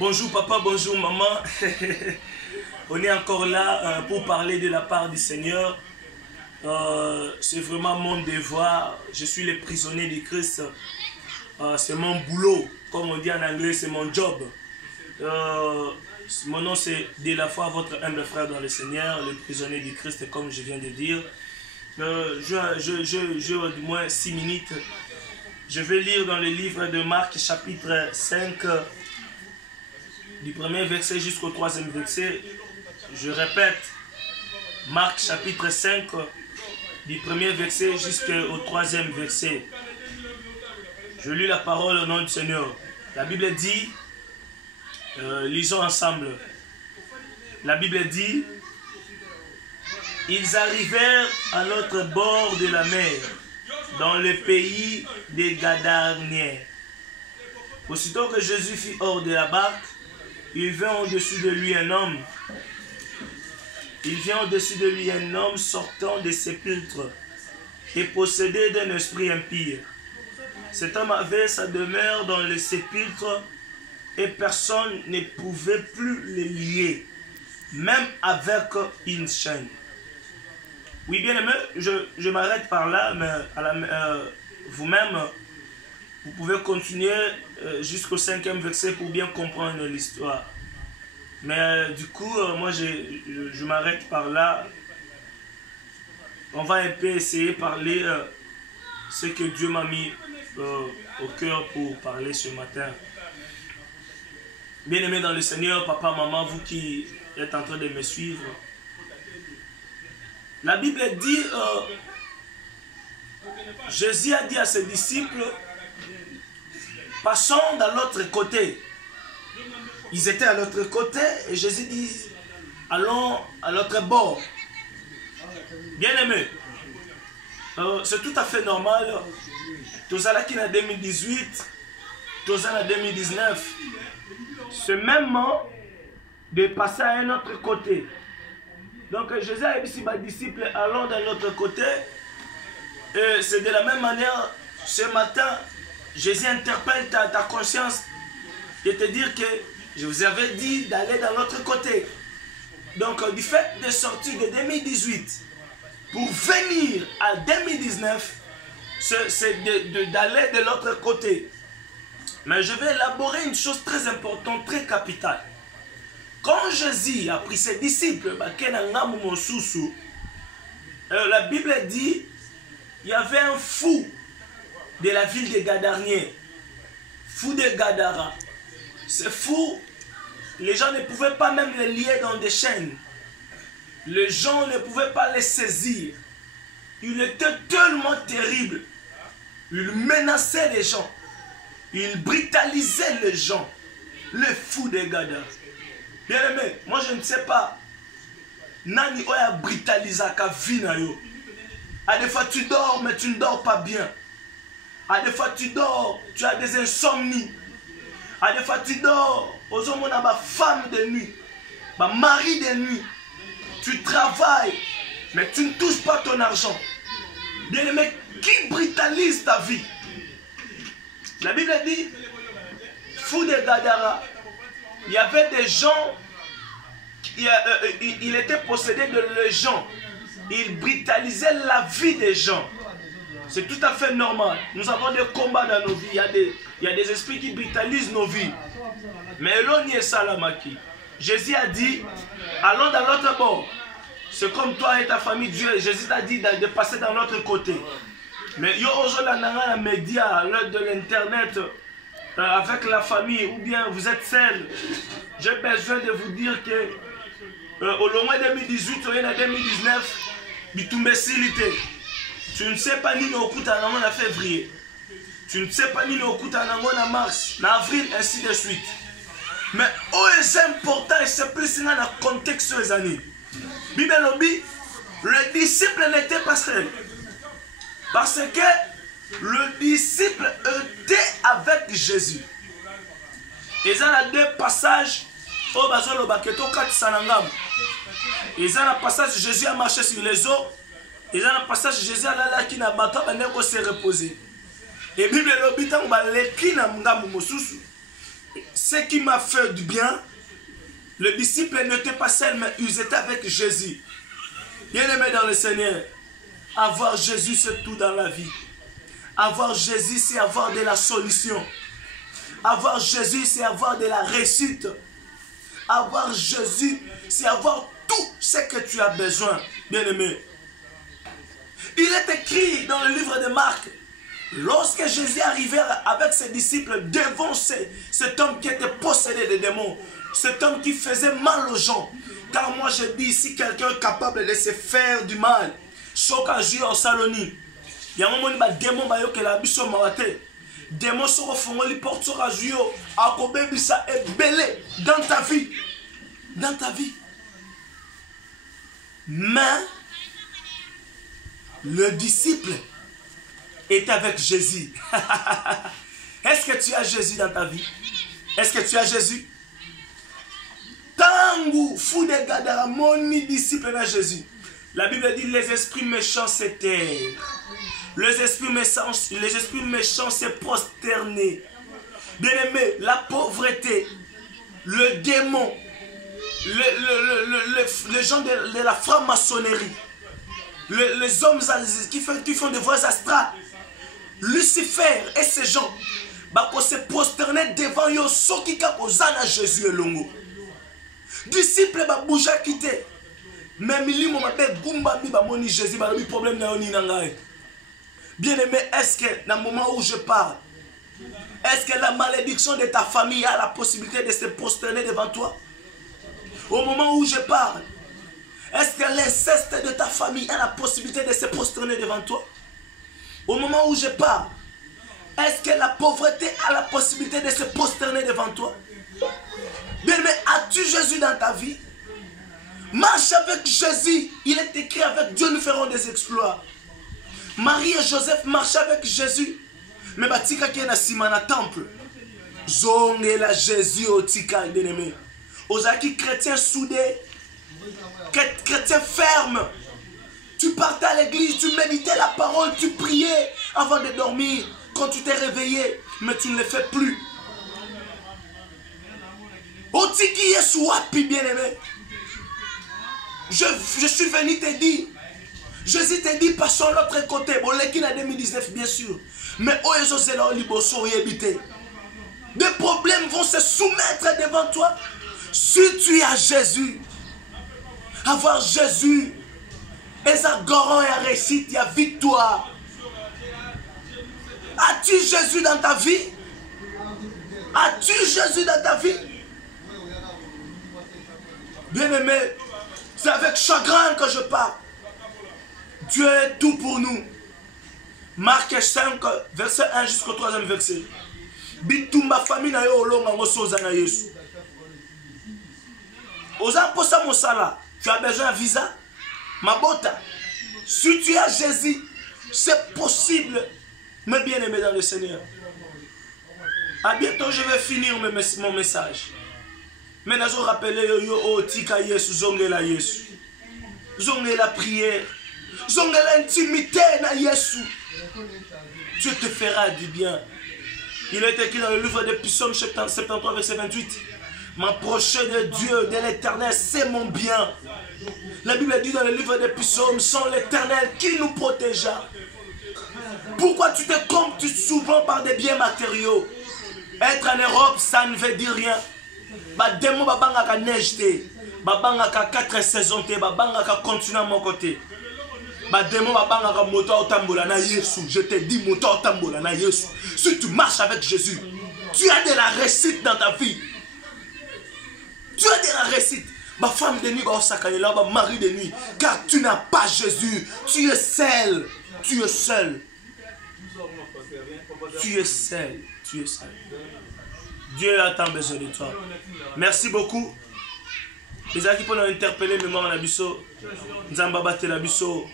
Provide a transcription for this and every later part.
Bonjour papa, bonjour maman. On est encore là pour parler de la part du Seigneur. C'est vraiment mon devoir. Je suis le prisonnier du Christ. C'est mon boulot. Comme on dit en anglais, c'est mon job. Mon nom c'est De La Foi, votre humble frère dans le Seigneur, le prisonnier du Christ, comme je viens de dire. J'ai au moins 6 minutes. Je vais lire dans le livre de Marc, chapitre 5, du premier verset jusqu'au 3e verset. Je répète, Marc, chapitre 5, du premier verset jusqu'au 3e verset. Je lis la parole au nom du Seigneur. La Bible dit, lisons ensemble. La Bible dit, ils arrivèrent à l'autre bord de la mer, dans le pays des Gadaréens. Aussitôt que Jésus fut hors de la barque, il vint au-dessus de lui un homme. Il vient au-dessus de lui un homme sortant des sépulcres et possédé d'un esprit impie. Cet homme avait sa demeure dans les sépulcres et personne ne pouvait plus le lier, même avec une chaîne. Oui, bien aimé, je m'arrête par là, mais vous-même, vous pouvez continuer jusqu'au 5e verset pour bien comprendre l'histoire. Mais du coup, moi, je m'arrête par là. On va un peu essayer de parler ce que Dieu m'a mis au cœur pour parler ce matin. Bien aimé dans le Seigneur, papa, maman, vous qui êtes en train de me suivre. La Bible dit, Jésus a dit à ses disciples, passons de l'autre côté. Ils étaient à l'autre côté et Jésus dit, allons à l'autre bord. Bien aimé, c'est tout à fait normal. Tous à qui en 2018, tous en 2019, ce même moment de passer à un autre côté. Donc Jésus a dit à ses disciples, allons de l'autre côté. Et c'est de la même manière, ce matin, Jésus interpelle ta conscience et te dire que je vous avais dit d'aller dans l'autre côté. Donc du fait de sortir de 2018 pour venir à 2019, c'est d'aller de l'autre côté. Mais je vais élaborer une chose très importante, très capitale. Quand Jésus a pris ses disciples, la Bible dit, il y avait un fou de la ville de Gadaréens, fou de Gadara. Ce fou, les gens ne pouvaient pas même les lier dans des chaînes. Les gens ne pouvaient pas les saisir. Il était tellement terrible. Il menaçait les gens. Il brutalisait les gens. Le fou de Gadara. Bien aimé, moi je ne sais pas. Nani oya brutalisaka vina yo. À des fois tu dors mais tu ne dors pas bien. À des fois tu dors, tu as des insomnies. À des fois tu dors, aux hommes on a ma femme de nuit, ma mari de nuit. Tu travailles, mais tu ne touches pas ton argent. Bien aimé, qui brutalise ta vie? La Bible dit, fou de Gadara, il y avait des gens, il était possédé de légions. Il brutalisait la vie des gens. C'est tout à fait normal. Nous avons des combats dans nos vies. Il y a des esprits qui brutalisent nos vies. Mais l'on y est salamaki. Jésus a dit, allons dans l'autre bord. C'est comme toi et ta famille, Dieu. Jésus t'a dit de passer dans l'autre côté. Mais yo aujourd'hui dans les médias, à l'heure de l'internet, avec la famille, ou bien vous êtes seul. J'ai besoin de vous dire que au long de 2018, au long de 2019, tu ne sais pas ni au coup en février. Tu ne sais pas ni au coup en mars, en avril, ainsi de suite. Mais c'est important et c'est plus dans le contexte des années. Bible lobby, le disciple n'était pas seul. Parce que le disciple était avec Jésus. Et il y a deux passages. Il y a un passage Jésus a marché sur les eaux. Il y a un passage Jésus a là qui n'a pas se reposer. Et Bible lobby, ce qui m'a fait du bien, le disciple n'était pas seul, mais ils étaient avec Jésus. Bien-aimé dans le Seigneur, avoir Jésus, c'est tout dans la vie. Avoir Jésus, c'est avoir de la solution. Avoir Jésus, c'est avoir de la réussite. Avoir Jésus, c'est avoir tout ce que tu as besoin, bien-aimé. Il est écrit dans le livre de Marc, lorsque Jésus arrivait avec ses disciples devant cet homme qui était possédé de démons, cet homme qui faisait mal aux gens. Car moi je dis ici, quelqu'un est capable de se faire du mal. Sauf qu'à jouer au Saloni. Il y a un moment où les démons qui ont biso mawate. Démons sont au fond, les portes sont à jouer. À Kobe bisa est belé dans ta vie. Dans ta vie. Mais le disciple est avec Jésus. Est-ce que tu as Jésus dans ta vie? Est-ce que tu as Jésus? Tangu fou de Gadara, mon disciple à Jésus. La Bible dit les esprits méchants s'éteignent. Les esprits méchants se prosternent. Bien-aimé, la pauvreté, le démon, les gens de la franc-maçonnerie, les hommes qui font des voies astrales, Lucifer et ces gens, pour se prosterner devant eux, ceux qui ont Jésus et Longo. Disciple ba bouger quitter. Mais milimo mabe gumba mi ba moni Jésus ba le problème na oni nangae. Bien-aimé, est-ce que dans le moment où je parle, est-ce que la malédiction de ta famille a la possibilité de se prosterner devant toi? Au moment où je parle, est-ce que l'inceste de ta famille a la possibilité de se prosterner devant toi? Au moment où je parle, est-ce que la pauvreté a la possibilité de se prosterner devant toi? Bien, mais as-tu Jésus dans ta vie? Marche avec Jésus. Il est écrit avec Dieu nous ferons des exploits. Marie et Joseph marchaient avec Jésus. Mais batika qui est na simana temple. Zonge la Jésus au tika bien-aimé. Ozaki chrétien soudé, chrétien ferme. Tu partais à l'église, tu méditais la parole, tu priais avant de dormir. Quand tu t'es réveillé, mais tu ne le fais plus. Otiki Yesu wapi bien-aimé. Je suis venu te dire. Jésus te dit passons l'autre côté. Bon, l'équipe en 2019 bien sûr. Mais des problèmes vont se soumettre devant toi. Si tu as Jésus, avoir Jésus, et ça goron et réussite, il y a victoire. As-tu Jésus dans ta vie? As-tu Jésus dans ta vie? Bien-aimé, c'est avec chagrin que je parle. Dieu est tout pour nous. Marc 5, verset 1 jusqu'au 3e verset. Bitumba famille na yo olonga ngosoza na Yesu. Oza posa mosala, tu as besoin de visa? Mabota. Si tu as Jésus, c'est possible. Mais bien aimé dans le Seigneur. À bientôt, je vais finir mon message. Mais nous rappeler yo tika Yesu zonge la Yesu. Zonge la prière. Zonge l'intimité na Yesu. Dieu te fera du bien. Il est écrit dans le livre de Psaume 73 verset 28. M'approcher de Dieu, de l'Éternel, c'est mon bien. La Bible dit dans le livre des Psaumes, sans l'Éternel qui nous protégea. Pourquoi tu te comptes souvent par des biens matériaux? Être en Europe, ça ne veut dire rien. Bademo babanga neige te, babanga 4 saisons te, babanga continent mon côté. Bademo babanga moto otambola na Yesu. Je te dis moto otambola na Yesu. Si tu marches avec Jésus, tu as de la réussite dans ta vie. Tu as de la réussite. Ma femme de nuit, ma mari de nuit. Car tu n'as pas Jésus. Tu es seul. Tu es seul. Tu es seul. Tu es seul. Dieu a tant besoin de toi. Merci beaucoup. Les gens qui peuvent nous interpeller, mais moi, Nzamba Bate Nabiso.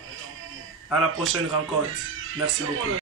À la prochaine rencontre. Merci beaucoup.